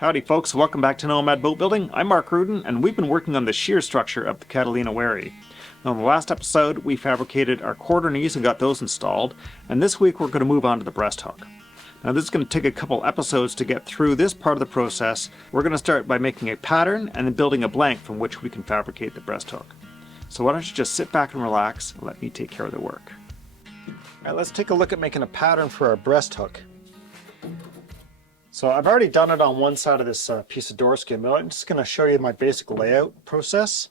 Howdy folks, welcome back to Nomad Boatbuilding. I'm Mark Rudin, and we've been working on the shear structure of the Catalina Wherry. Now in the last episode, we fabricated our quarter knees and got those installed, and this week we're going to move on to the breasthook. Now this is going to take a couple episodes to get through this part of the process. We're going to start by making a pattern and then building a blank from which we can fabricate the breasthook. So why don't you just sit back and relax and let me take care of the work. Alright, let's take a look at making a pattern for our breasthook. So I've already done it on one side of this piece of door skin, but I'm just going to show you my basic layout process.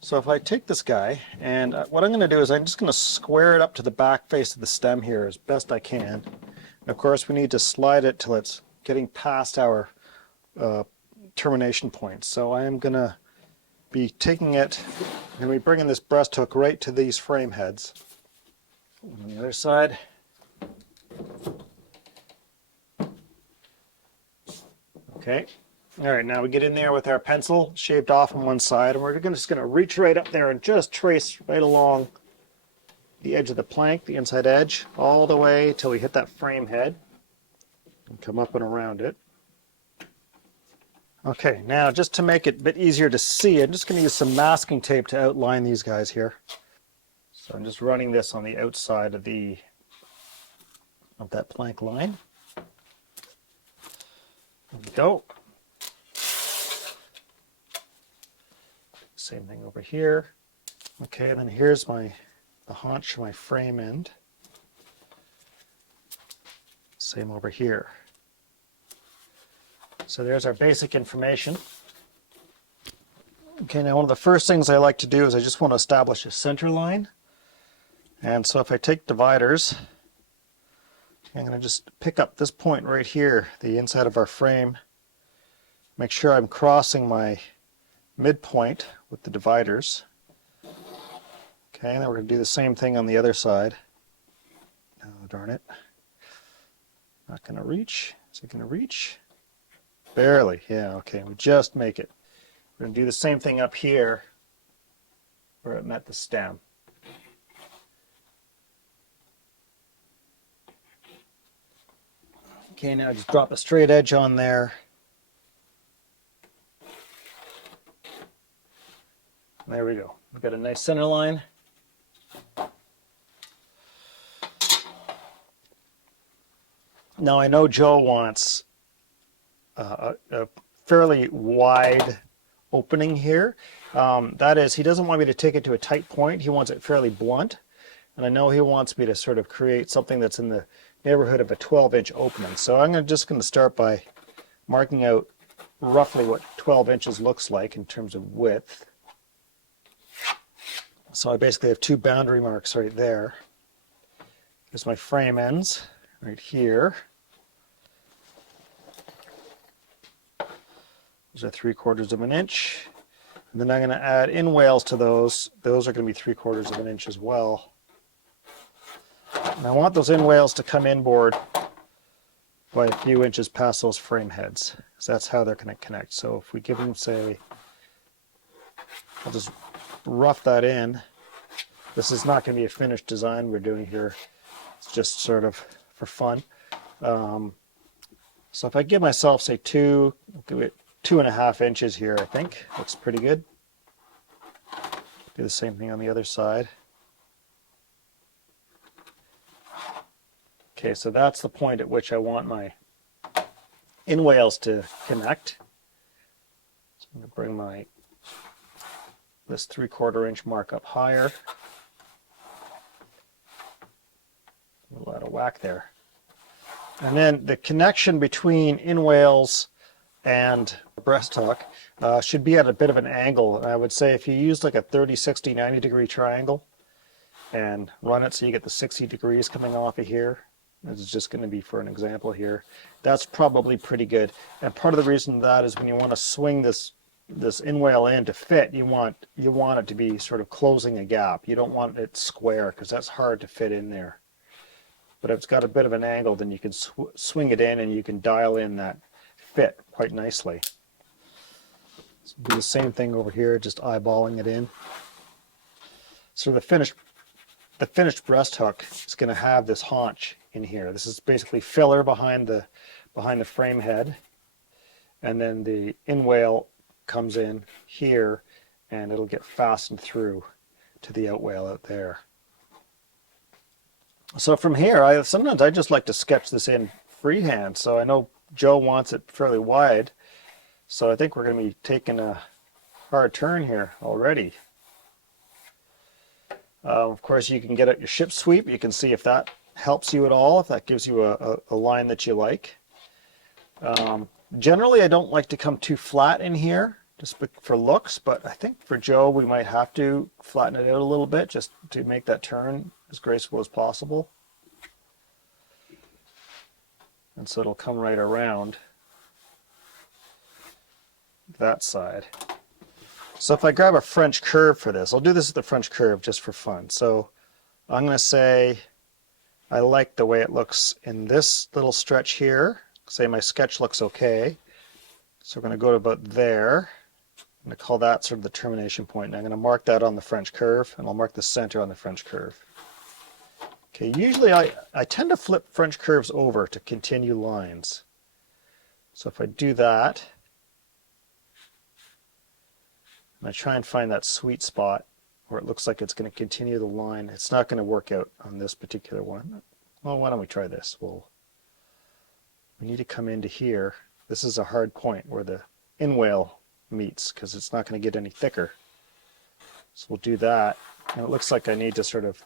So if I take this guy, and what I'm going to do is I'm just going to square it up to the back face of the stem here as best I can. And of course we need to slide it till it's getting past our termination point. So I am going to be taking it and we bringing this breast hook right to these frame heads. On the other side. Okay, all right, now we get in there with our pencil shaved off on one side, and we're just going to reach right up there and just trace right along the edge of the plank, the inside edge, all the way till we hit that frame head and come up and around it. Okay, now just to make it a bit easier to see, I'm just going to use some masking tape to outline these guys here. So I'm just running this on the outside of that plank line. There we go. Same thing over here. Okay, and then here's the haunch of my frame end. Same over here. So there's our basic information. Okay, now one of the first things I like to do is I just want to establish a center line. And so if I take dividers, I'm going to just pick up this point right here, the inside of our frame, make sure I'm crossing my midpoint with the dividers. Okay, and then we're going to do the same thing on the other side. Oh, darn it. Not going to reach. Is it going to reach? Barely. Yeah, okay, we just make it. We're going to do the same thing up here where it met the stem. Okay, now just drop a straight edge on there. There we go. We've got a nice center line. Now I know Joe wants a fairly wide opening here. That is, he doesn't want me to take it to a tight point. He wants it fairly blunt. And I know he wants me to sort of create something that's in the neighborhood of a 12-inch opening. So I'm just going to start by marking out roughly what 12 inches looks like in terms of width. So I basically have two boundary marks right there. There's my frame ends right here. Those are 3/4 of an inch. And then I'm going to add inwales to those. Those are going to be 3/4 of an inch as well. And I want those inwales to come inboard by a few inches past those frame heads, because that's how they're going to connect. So if we give them, say, I'll just rough that in. This is not going to be a finished design we're doing here. It's just sort of for fun. So if I give myself, say, I'll give it 2.5 inches here, I think. Looks pretty good. Do the same thing on the other side. Okay, so that's the point at which I want my inwales to connect. So I'm going to bring this 3/4 inch mark up higher. A little out of whack there. And then the connection between inwales and breasthook should be at a bit of an angle. And I would say if you use like a 30, 60, 90 degree triangle and run it so you get the 60 degrees coming off of here. This is just going to be for an example here. That's probably pretty good. And part of the reason that is when you want to swing this inwale in to fit, you want it to be sort of closing a gap. You don't want it square because that's hard to fit in there. But if it's got a bit of an angle, then you can swing it in and you can dial in that fit quite nicely. So do the same thing over here, just eyeballing it in. So the finished breasthook is going to have this haunch in here. This is basically filler behind the frame head. and then the inwale comes in here, and it'll get fastened through to the outwale out there. So from here, sometimes I just like to sketch this in freehand. So I know Joe wants it fairly wide, so I think we're going to be taking a hard turn here already. Of course, you can get out your ship sweep. You can see if that helps you at all, if that gives you a line that you like. Generally, I don't like to come too flat in here, just for looks, but I think for Joe, we might have to flatten it out a little bit just to make that turn as graceful as possible. And so it'll come right around that side. So if I grab a French curve for this, I'll do this with the French curve just for fun. So I'm going to say I like the way it looks in this little stretch here. Say my sketch looks okay. So we're going to go to about there. I'm going to call that sort of the termination point. And I'm going to mark that on the French curve, and I'll mark the center on the French curve. Okay, usually I tend to flip French curves over to continue lines. So if I do that, and I try and find that sweet spot where it looks like it's going to continue the line, it's not going to work out on this particular one. Well, why don't we try this? We need to come into here. This is a hard point where the inwale meets because it's not going to get any thicker. So we'll do that. And it looks like I need to sort of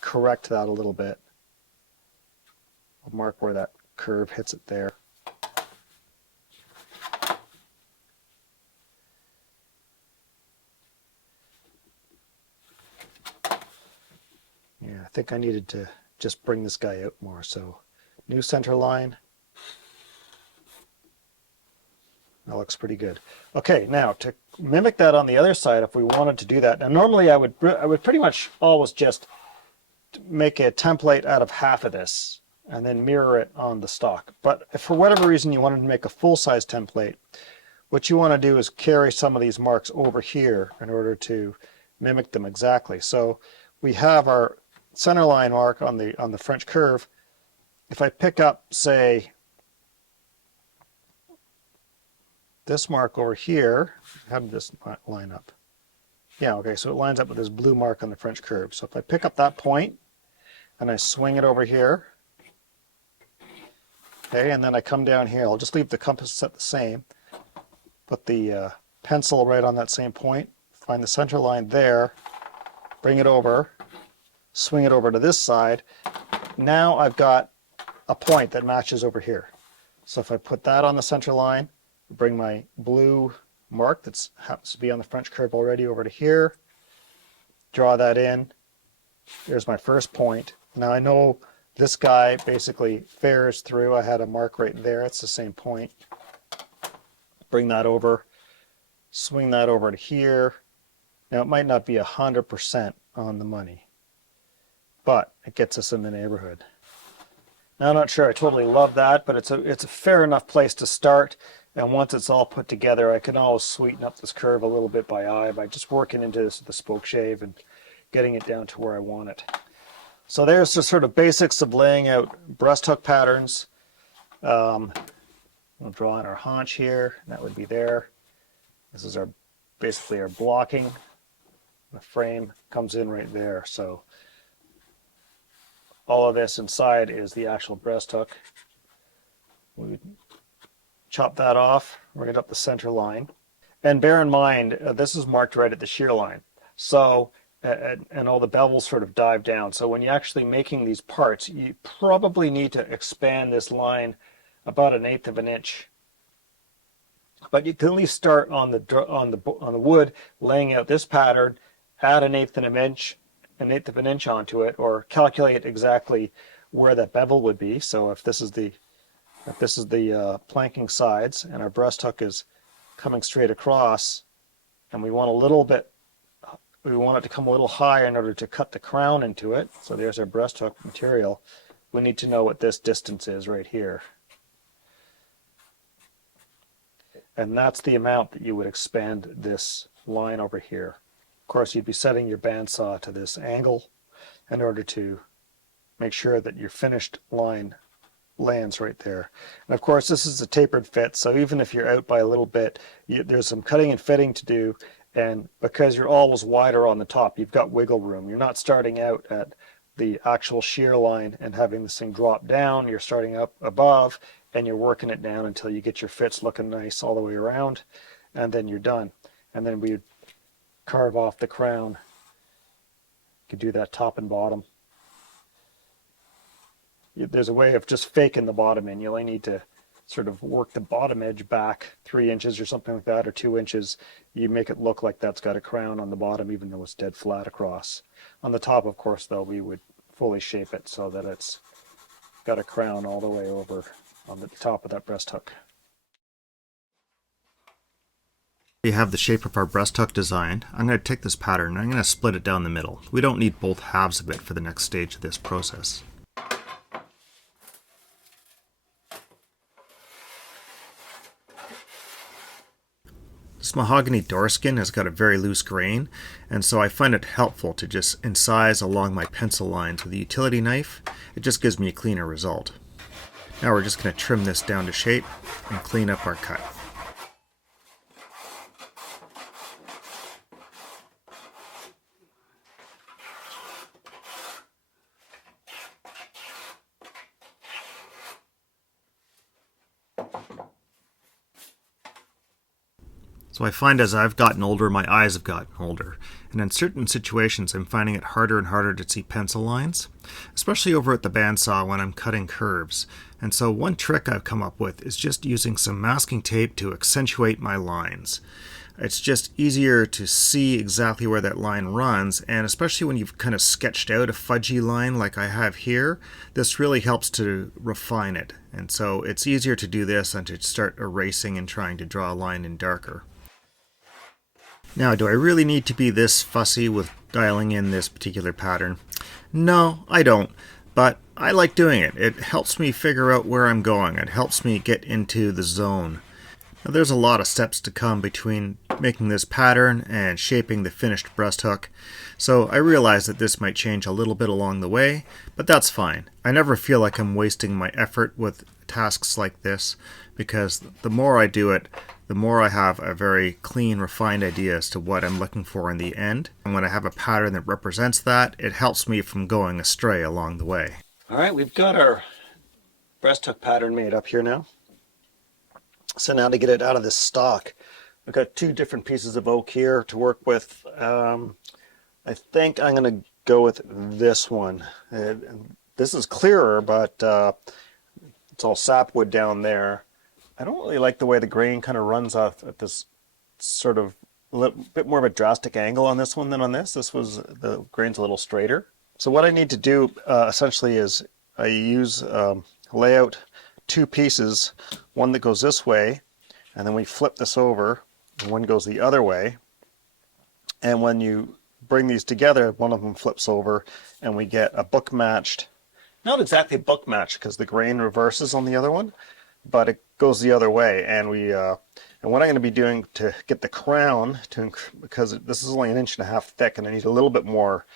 correct that a little bit. I'll mark where that curve hits it there. Yeah, I think I needed to just bring this guy out more. So new center line. That looks pretty good. Okay, now to mimic that on the other side, if we wanted to do that, now normally I would pretty much always just make a template out of half of this and then mirror it on the stock. But if for whatever reason you wanted to make a full-size template, what you want to do is carry some of these marks over here in order to mimic them exactly. So we have our center line mark on the French curve. If I pick up, say, this mark over here, how did this line up? Yeah, okay, so it lines up with this blue mark on the French curve. So if I pick up that point and I swing it over here, okay, and then I come down here, I'll just leave the compass set the same, put the pencil right on that same point, find the center line there, bring it over, swing it over to this side. Now I've got a point that matches over here. So if I put that on the center line, bring my blue mark that happens to be on the French curve already over to here, draw that in. There's my first point. Now I know this guy basically fares through. I had a mark right there. It's the same point. Bring that over, swing that over to here. Now it might not be 100% on the money, but it gets us in the neighborhood. Now I'm not sure I totally love that, but it's a fair enough place to start. And once it's all put together, I can always sweeten up this curve a little bit by eye by just working into this with the spoke shave and getting it down to where I want it. So there's the sort of basics of laying out breast hook patterns. We'll draw in our haunch here, and that would be there. This is basically our blocking. The frame comes in right there. So all of this inside is the actual breast hook. We would chop that off, bring it up the center line. And bear in mind, this is marked right at the shear line. So, and all the bevels sort of dive down. So when you're actually making these parts, you probably need to expand this line about 1/8 of an inch. But you can at least start on the wood, laying out this pattern, add 1/8 of an inch onto it, or calculate exactly where that bevel would be. So if this is the planking sides and our breast hook is coming straight across, and we want it to come a little higher in order to cut the crown into it. So there's our breast hook material. We need to know what this distance is right here. And that's the amount that you would expand this line over here. Of course, you'd be setting your bandsaw to this angle in order to make sure that your finished line lands right there. And of course, this is a tapered fit, so even if you're out by a little bit, there's some cutting and fitting to do. And because you're always wider on the top, you've got wiggle room. You're not starting out at the actual shear line and having this thing drop down. You're starting up above and you're working it down until you get your fits looking nice all the way around, and then you're done. And then we carve off the crown. You could do that top and bottom. There's a way of just faking the bottom in. You only need to sort of work the bottom edge back 3 inches or something like that, or 2 inches. You make it look like that's got a crown on the bottom, even though it's dead flat across. On the top, of course, though, we would fully shape it so that it's got a crown all the way over on the top of that breast hook. We have the shape of our breast hook designed. I'm going to take this pattern and I'm going to split it down the middle. We don't need both halves of it for the next stage of this process. This mahogany door skin has got a very loose grain, and so I find it helpful to just incise along my pencil lines with a utility knife. It just gives me a cleaner result. Now we're just going to trim this down to shape and clean up our cut. So I find as I've gotten older, my eyes have gotten older. And in certain situations, I'm finding it harder and harder to see pencil lines, especially over at the bandsaw when I'm cutting curves. And so one trick I've come up with is just using some masking tape to accentuate my lines. It's just easier to see exactly where that line runs, and especially when you've kind of sketched out a fudgy line like I have here, this really helps to refine it. And so it's easier to do this than to start erasing and trying to draw a line in darker. Now, do I really need to be this fussy with dialing in this particular pattern? No, I don't, but I like doing it. It helps me figure out where I'm going. It helps me get into the zone. Now, there's a lot of steps to come between making this pattern and shaping the finished breast hook, so I realize that this might change a little bit along the way, but that's fine. I never feel like I'm wasting my effort with tasks like this, because the more I do it, the more I have a very clean, refined idea as to what I'm looking for in the end. And when I have a pattern that represents that, it helps me from going astray along the way. All right, we've got our breast hook pattern made up here now. So now to get it out of this stock, I've got 2 different pieces of oak here to work with. I think I'm going to go with this one. This is clearer, but it's all sapwood down there. I don't really like the way the grain kind of runs off at this sort of bit more of a drastic angle on this one than on this. The grain's a little straighter. So what I need to do essentially is I lay out 2 pieces, one that goes this way, and then we flip this over, and one goes the other way. And when you bring these together, one of them flips over, and we get a book matched, not exactly book matched because the grain reverses on the other one, but it goes the other way. And and what I'm going to be doing to get the crown, because this is only 1.5 inches thick, and I need a little bit more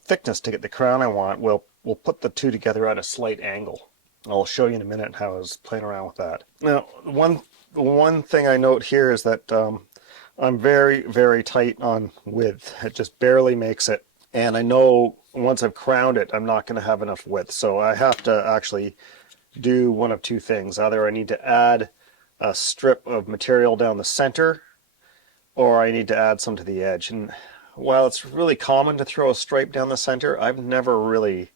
thickness to get the crown I want, we'll put the 2 together at a slight angle. I'll show you in a minute how I was playing around with that. Now, one thing I note here is that I'm very, very tight on width. It just barely makes it. And I know once I've crowned it, I'm not going to have enough width. So I have to actually do one of 2 things. Either I need to add a strip of material down the center, or I need to add some to the edge. And while it's really common to throw a stripe down the center, I've never really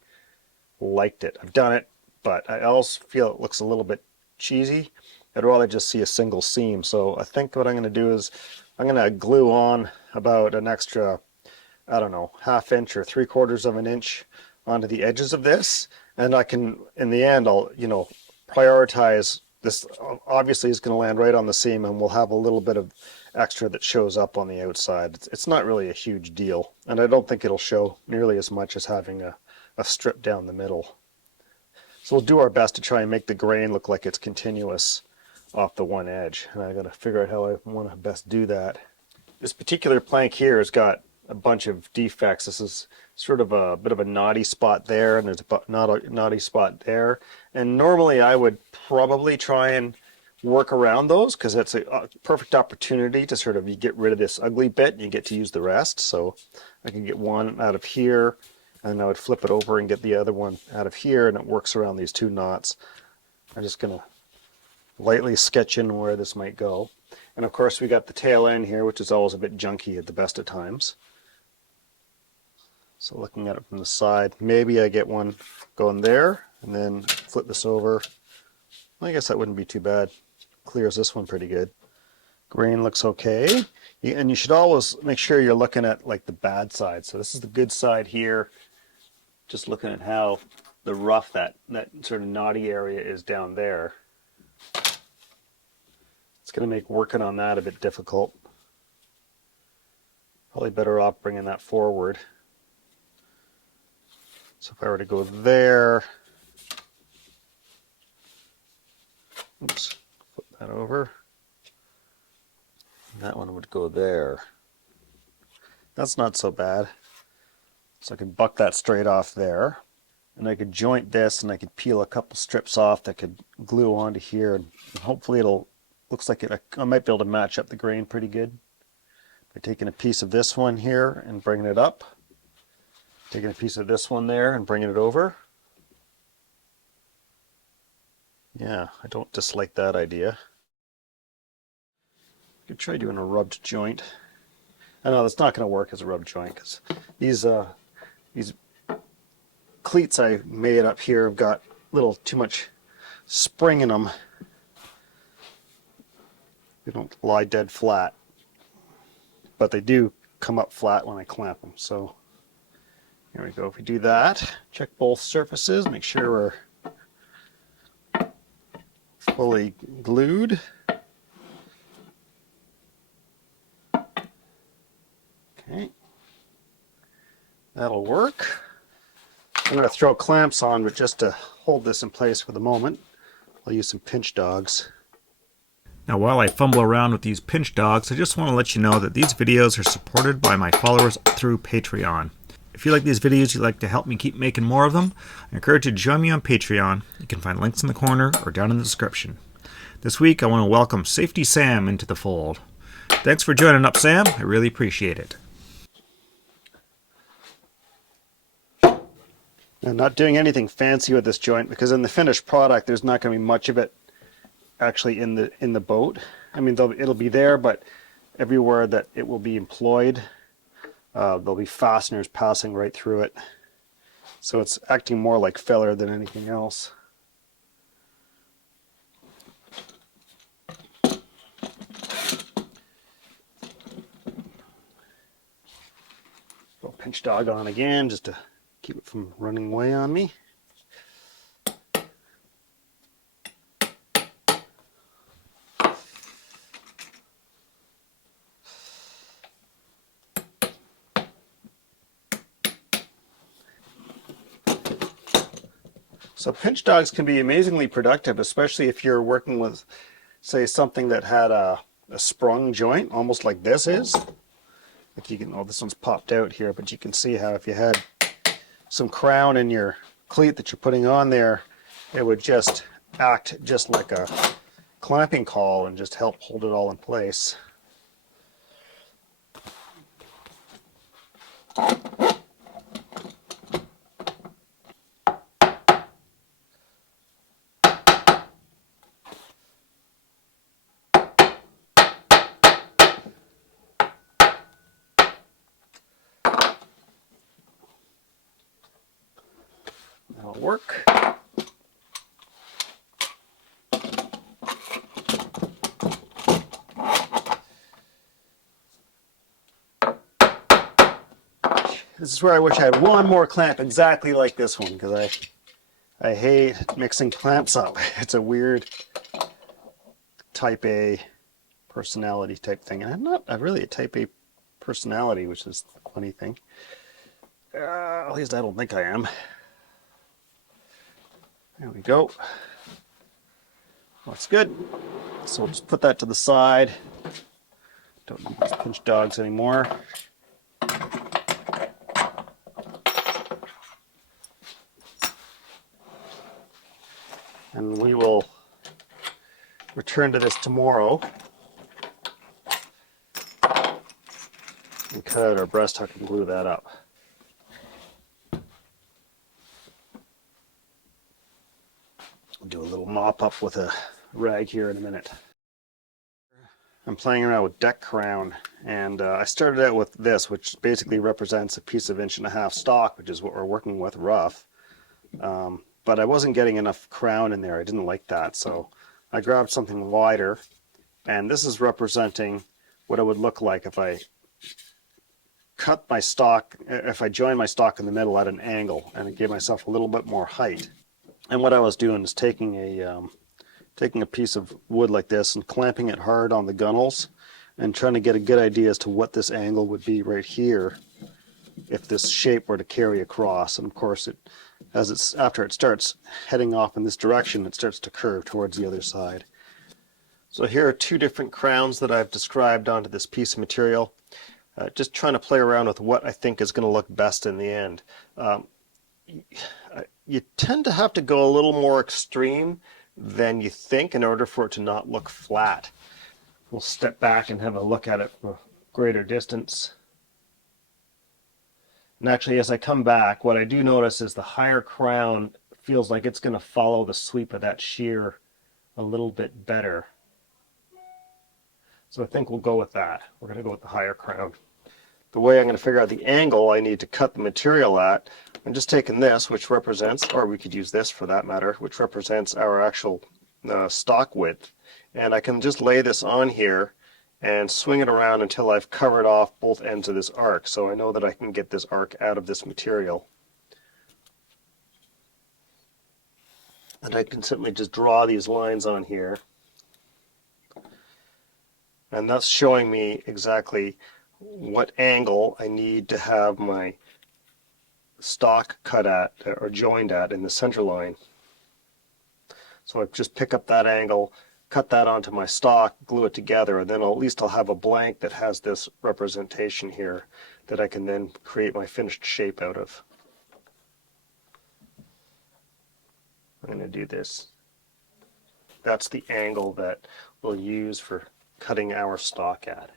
liked it. I've done it, but I also feel it looks a little bit cheesy. I'd rather just see a single seam. So I think what I'm going to do is I'm going to glue on about an extra, I don't know, 1/2 inch or 3/4 of an inch onto the edges of this. And I can, in the end, I'll, prioritize this. Obviously is going to land right on the seam, and we'll have a little bit of extra that shows up on the outside. It's not really a huge deal, and I don't think it'll show nearly as much as having a strip down the middle. So we'll do our best to try and make the grain look like it's continuous off the one edge, and I got to figure out how I want to best do that. This particular plank here has got a bunch of defects. This is sort of a bit of a knotty spot there, and there's a knotty spot there. And normally I would probably try and work around those because it's a perfect opportunity to sort of get rid of this ugly bit and you get to use the rest. So I can get one out of here, and I would flip it over and get the other one out of here, and it works around these two knots. I'm just going to lightly sketch in where this might go. And of course we got the tail end here, which is always a bit junky at the best of times. So looking at it from the side, maybe I get one going there and then flip this over. I guess that wouldn't be too bad. Clears this one pretty good. Grain looks okay. And you should always make sure you're looking at like the bad side. So this is the good side here. Just looking at how the rough, that sort of knotty area is down there. It's going to make working on that a bit difficult. Probably better off bringing that forward. So if I were to go there, oops, flip that over. That one would go there. That's not so bad. So I could buck that straight off there. And I could joint this, and I could peel a couple strips off that could glue onto here. And hopefully it'll, looks like it, I might be able to match up the grain pretty good by taking a piece of this one here and bringing it up. Taking a piece of this one there and bringing it over. Yeah, I don't dislike that idea. I could try doing a rubbed joint. I know that's not going to work as a rubbed joint because these cleats I made up here have got a little too much spring in them. They don't lie dead flat, but they do come up flat when I clamp them. So here we go. If we do that, check both surfaces, make sure we're fully glued. Okay, that'll work. I'm going to throw clamps on, but just to hold this in place for the moment, I'll use some pinch dogs. Now while I fumble around with these pinch dogs, I just want to let you know that these videos are supported by my followers through Patreon. If you like these videos, you'd like to help me keep making more of them, I encourage you to join me on Patreon. You can find links in the corner or down in the description. This week I want to welcome Safety Sam into the fold. Thanks for joining up, Sam. I really appreciate it. I'm not doing anything fancy with this joint because in the finished product there's not going to be much of it actually in the boat. I mean, it'll be there, but everywhere that it will be employed, there'll be fasteners passing right through it. So it's acting more like filler than anything else. Throw a pinch dog on again just to keep it from running away on me. So pinch dogs can be amazingly productive, especially if you're working with, say, something that had a sprung joint, almost like this is. Like you can, oh, this one's popped out here, but you can see how if you had some crown in your cleat that you're putting on there, it would just act just like a clamping caul and just help hold it all in place. That'll work. This is where I wish I had one more clamp exactly like this one, because I hate mixing clamps up. It's a weird type A personality type thing. And I'm not really a type A personality, which is the funny thing. At least I don't think I am. There we go. That's good. So we'll just put that to the side. Don't need these pinch dogs anymore. and we will return to this tomorrow and cut out our breast hook and glue that up. I'll do a little mop up with a rag here in a minute. I'm playing around with deck crown, and I started out with this, which basically represents a piece of 1.5" stock, which is what we're working with, rough. But I wasn't getting enough crown in there. I didn't like that, so I grabbed something wider, and this is representing what it would look like if I cut my stock, if I joined my stock in the middle at an angle, and it gave myself a little bit more height. And what I was doing is taking a piece of wood like this and clamping it hard on the gunnels and trying to get a good idea as to what this angle would be right here if this shape were to carry across. And of course, after it starts heading off in this direction, it starts to curve towards the other side. So here are 2 different crowns that I've described onto this piece of material. Just trying to play around with what I think is going to look best in the end. You tend to have to go a little more extreme than you think in order for it to not look flat. We'll step back and have a look at it from a greater distance. And actually, as I come back, what I do notice is the higher crown feels like it's going to follow the sweep of that shear a little bit better. So I think we'll go with that. We're going to go with the higher crown. The way I'm going to figure out the angle I need to cut the material at, I'm just taking this, which represents, or we could use this for that matter, which represents our actual stock width. And I can just lay this on here and swing it around until I've covered off both ends of this arc. So I know that I can get this arc out of this material. And I can simply just draw these lines on here. And that's showing me exactly what angle I need to have my stock cut at or joined at in the center line. So I just pick up that angle, cut that onto my stock, glue it together, and then at least I'll have a blank that has this representation here that I can then create my finished shape out of. I'm going to do this. That's the angle that we'll use for cutting our stock at.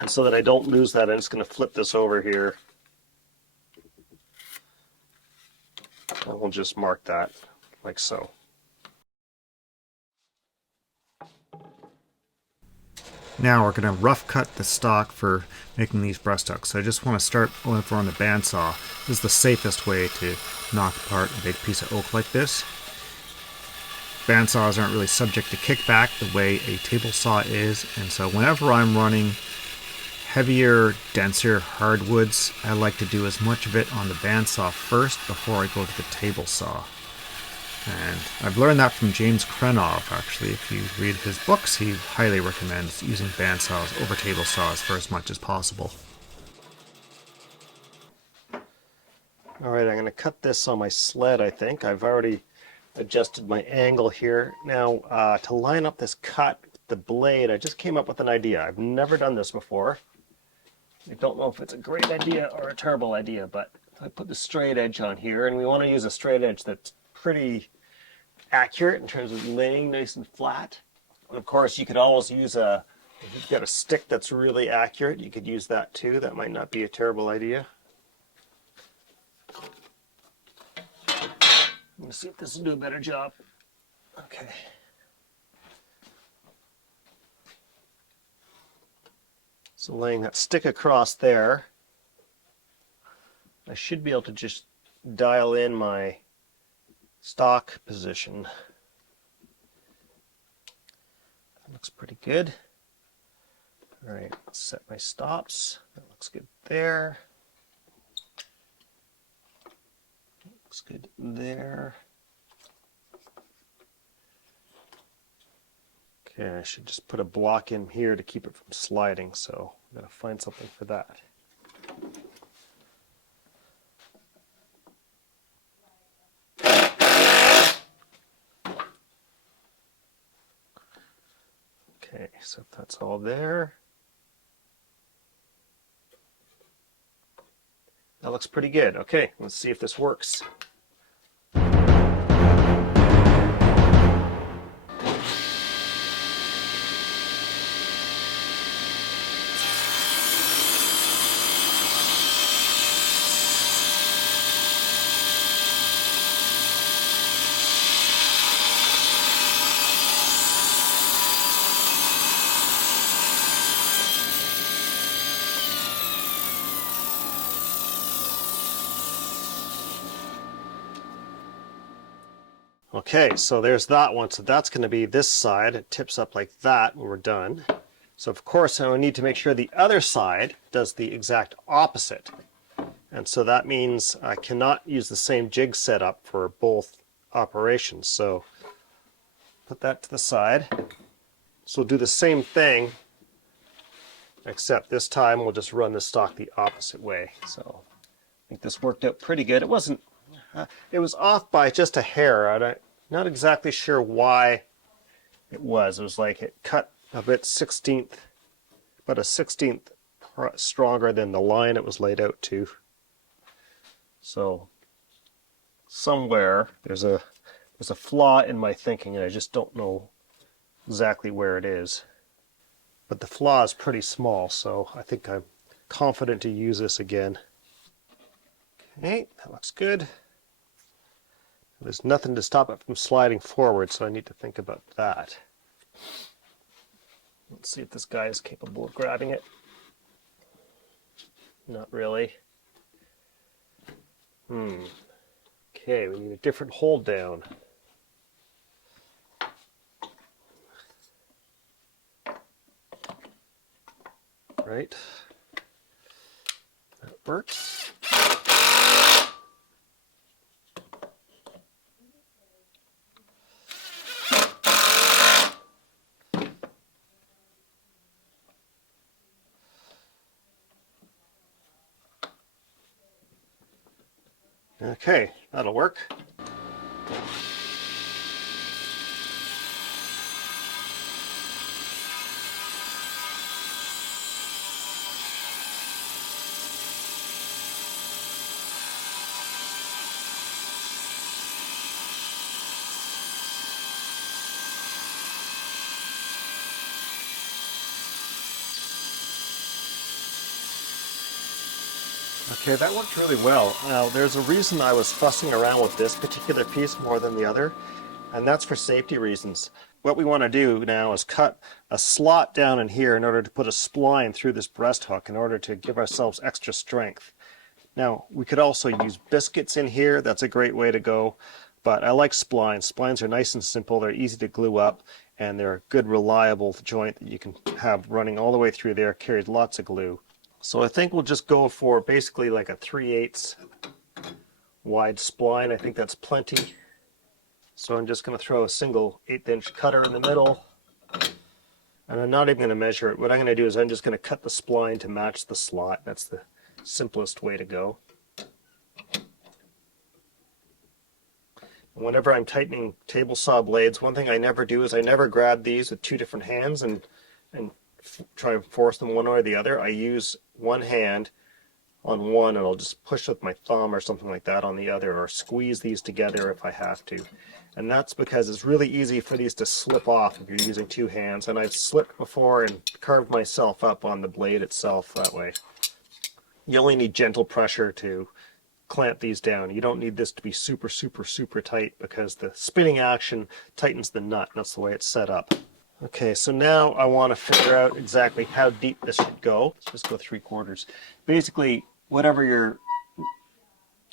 And so that I don't lose that, I'm just going to flip this over here. And we'll just mark that like so. Now we're going to rough cut the stock for making these breast hooks. So I just want to start over on the bandsaw. This is the safest way to knock apart a big piece of oak like this. Bandsaws aren't really subject to kickback the way a table saw is, and so whenever I'm running heavier, denser hardwoods, I like to do as much of it on the bandsaw first before I go to the table saw. And I've learned that from James Krenov, actually. If you read his books, he highly recommends using bandsaws over table saws for as much as possible. Alright, I'm going to cut this on my sled, I think. I've already adjusted my angle here. Now, to line up this cut with the blade, I just came up with an idea. I've never done this before. I don't know if it's a great idea or a terrible idea, but I put the straight edge on here, and we want to use a straight edge that's pretty accurate in terms of laying nice and flat. And of course, you could always use if you've got a stick that's really accurate, you could use that too. That might not be a terrible idea. Let's see if this will do a better job. Okay. So laying that stick across there, I should be able to just dial in my stock position. That looks pretty good. All right, set my stops. That looks good there. Looks good there. Okay, I should just put a block in here to keep it from sliding, so I'm going to find something for that. Okay, so if that's all there, that looks pretty good. Okay, let's see if this works. Okay, so there's that one. So that's going to be this side. It tips up like that when we're done. So of course I need to make sure the other side does the exact opposite. And so that means I cannot use the same jig setup for both operations. So put that to the side. So we'll do the same thing, except this time we'll just run the stock the opposite way. So I think this worked out pretty good. It wasn't, it was off by just a hair. I'm not exactly sure why it was. It was like it cut a bit 16th, but a 16th stronger than the line it was laid out to. So somewhere there's a flaw in my thinking, and I just don't know exactly where it is. But the flaw is pretty small, so I think I'm confident to use this again. Okay, that looks good. There's nothing to stop it from sliding forward, so I need to think about that. Let's see if this guy is capable of grabbing it. Not really. Okay, we need a different hold down. Right. That works. Okay, that'll work. Okay, that worked really well. Now, there's a reason I was fussing around with this particular piece more than the other, and that's for safety reasons. What we want to do now is cut a slot down in here in order to put a spline through this breast hook in order to give ourselves extra strength. Now, we could also use biscuits in here. That's a great way to go, but I like splines. Splines are nice and simple. They're easy to glue up, and they're a good, reliable joint that you can have running all the way through there, carries lots of glue. So I think we'll just go for basically like a 3/8 wide spline. I think that's plenty. So I'm just going to throw a single 1/8" cutter in the middle. And I'm not even going to measure it. What I'm going to do is I'm just going to cut the spline to match the slot. That's the simplest way to go. Whenever I'm tightening table saw blades, one thing I never do is I never grab these with two different hands and try and force them one or the other. I use one hand on one and I'll just push with my thumb or something like that on the other, or squeeze these together if I have to. And that's because it's really easy for these to slip off if you're using two hands, and I've slipped before and carved myself up on the blade itself that way. You only need gentle pressure to clamp these down. You don't need this to be super, super, super tight because the spinning action tightens the nut. That's the way it's set up. Okay, so now I want to figure out exactly how deep this should go. Let's just go 3/4. Basically, whatever your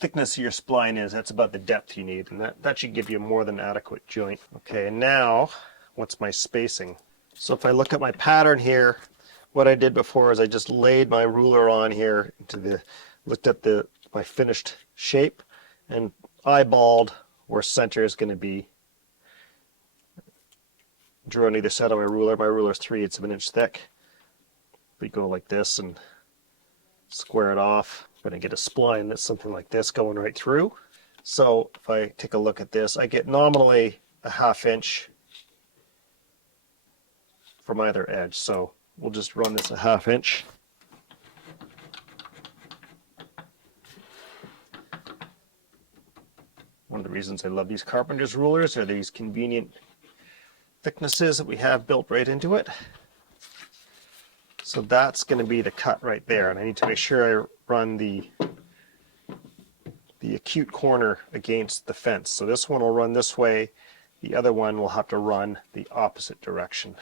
thickness of your spline is, that's about the depth you need, and that should give you a more than adequate joint. Okay, now what's my spacing? So if I look at my pattern here, what I did before is I just laid my ruler on here looked at my finished shape and eyeballed where center is going to be. Drew on either side of my ruler. My ruler is 3/8 of an inch thick. We go like this and square it off. I'm going to get a spline that's something like this going right through. So if I take a look at this, I get nominally a 1/2 inch from either edge. So we'll just run this a 1/2 inch. One of the reasons I love these carpenter's rulers are these convenient thicknesses that we have built right into it. So that's going to be the cut right there, and I need to make sure I run the acute corner against the fence. So this one will run this way, the other one will have to run the opposite direction.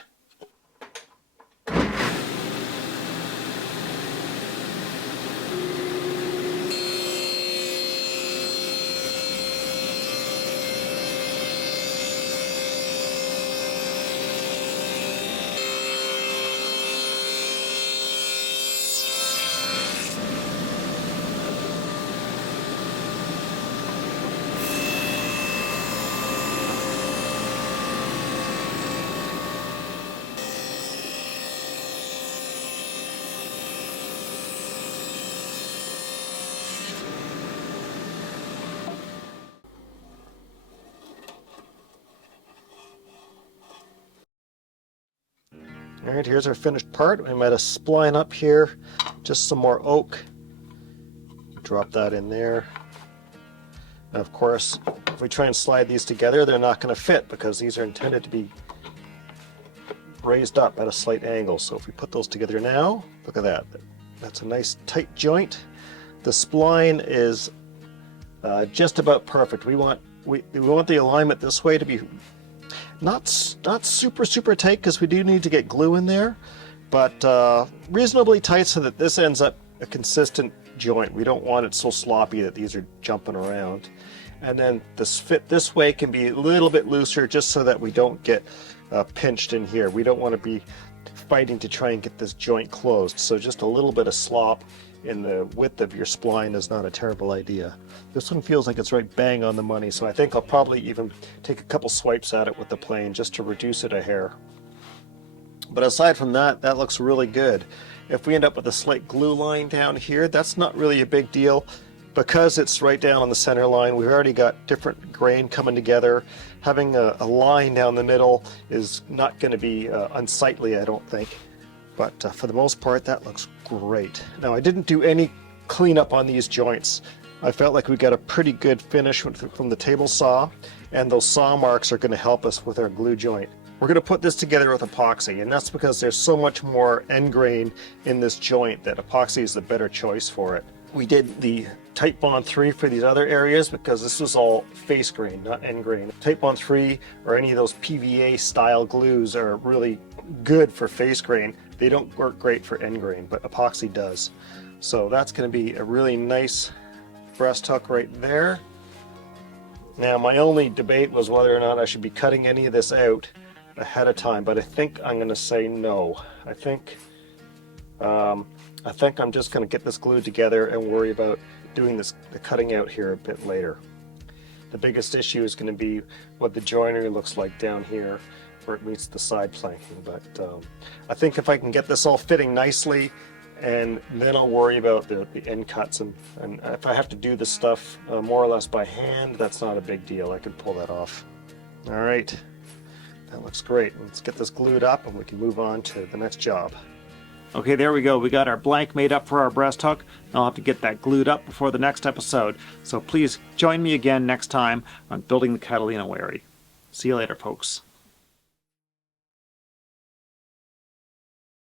All right, here's our finished part. I'm at a spline up here, just some more oak. Drop that in there. And of course, if we try and slide these together, they're not going to fit because these are intended to be raised up at a slight angle. So if we put those together now, look at that. That's a nice tight joint. The spline is just about perfect. We want the alignment this way to be not super tight because we do need to get glue in there, but reasonably tight so that this ends up a consistent joint. We don't want it so sloppy that these are jumping around. And then this fit this way can be a little bit looser just so that we don't get pinched in here. We don't want to be fighting to try and get this joint closed. So just a little bit of slop in the width of your spline is not a terrible idea. This one feels like it's right bang on the money, so I think I'll probably even take a couple swipes at it with the plane just to reduce it a hair. But aside from that, that looks really good. If we end up with a slight glue line down here, that's not really a big deal. Because it's right down on the center line, we've already got different grain coming together. Having a line down the middle is not going to be unsightly, I don't think. But for the most part, that looks great. Now, I didn't do any cleanup on these joints. I felt like we got a pretty good finish from the table saw, and those saw marks are going to help us with our glue joint. We're going to put this together with epoxy, and that's because there's so much more end grain in this joint that epoxy is the better choice for it. We did the Pt.1 3 for these other areas because this was all face grain, not end grain. Pt.1 3 or any of those PVA style glues are really good for face grain. They don't work great for end grain, but epoxy does. So that's going to be a really nice breast hook right there. Now, my only debate was whether or not I should be cutting any of this out ahead of time, but I think I'm going to say no. I think I'm just going to get this glued together and worry about doing the cutting out here a bit later. The biggest issue is going to be what the joinery looks like down here where it meets the side planking, but I think if I can get this all fitting nicely, and then I'll worry about the end cuts, and if I have to do this stuff more or less by hand, that's not a big deal. I can pull that off. All right, that looks great. Let's get this glued up and we can move on to the next job. Okay, there we go. We got our blank made up for our breast hook. I'll have to get that glued up before the next episode. So please join me again next time on building the Catalina Wherry. See you later, folks.